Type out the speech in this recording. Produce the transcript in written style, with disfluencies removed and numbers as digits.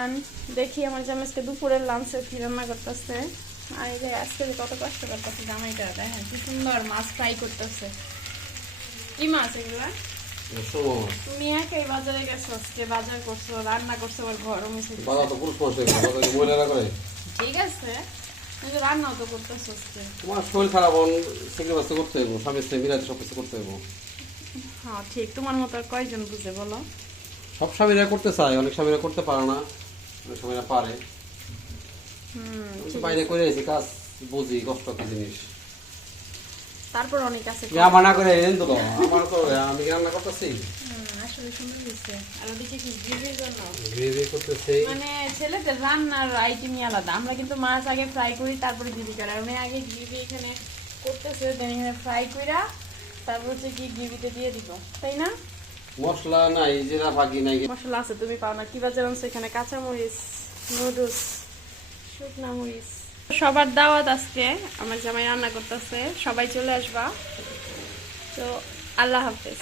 Everyone, দেখি আমার জামাই আজকে দুপুরের লাঞ্চে কি রান্না করতেছে। আর এই যে আজকে যে কত কষ্ট করতেছে জামাইটা, দেখেন কি সুন্দর মাছ ফ্রাই করতেছে। কি মাছ এগুলা? তুমি একাই বাজারে গেছো, আজকে বাজার করছো, রান্না করছো, আবার ঘরও মুছে দিছো। বাজার তো পুরুষ মানুষ বাজারে মহিলারা করে। ঠিক আছে, কিন্তু রান্নাও তো করতেছো আজকে। তোমার শরীর খারাপ হন, সেগুলো ব্যস্ত করতে হইব, স্বামী স্ত্রী মিলাতে সব কিছু করতে হইব। হ্যাঁ ঠিক, তোমার মতো আর কয়জন বুঝে বলো? সব স্বামীরা করতে চায়, অনেক স্বামীরা করতে পারে না, অনেক স্বামীরা পারে। বাইরে করে এসে কাজ বুঝি কষ্ট কি জিনিস। তারপর অনেক আছে। আমার না করে এনে তো আমার তো আমি রান্না করতেছি। আসলে সুন্দর হয়েছে। আর ওদিকে কি গ্রেভির জন্য গ্রেভি করতেছি। মানে ছেলেদের রান্নার আইটেমই আলাদা। আমরা কিন্তু মাছ আগে ফ্রাই করি, তারপরে গ্রেভি করি। আর উনি আগে গ্রেভি এখানে করতেছে, দেন এখানে ফ্রাই কইরা তারপর হচ্ছে কি গ্রেভিতে দিয়ে দিব, তাই না? মশলা নাই, জিরা ফাঁকি নাই। মশলা আছে, তুমি পাও না। কি বাজার আনছো এখানে? কাঁচামরিচ, নুডলস, শুকনা মরিচ। সবার দাওয়াত আজকে, আমার জামাই রান্না করতেছে, সবাই চলে আসবা। তো আল্লাহ হাফেজ।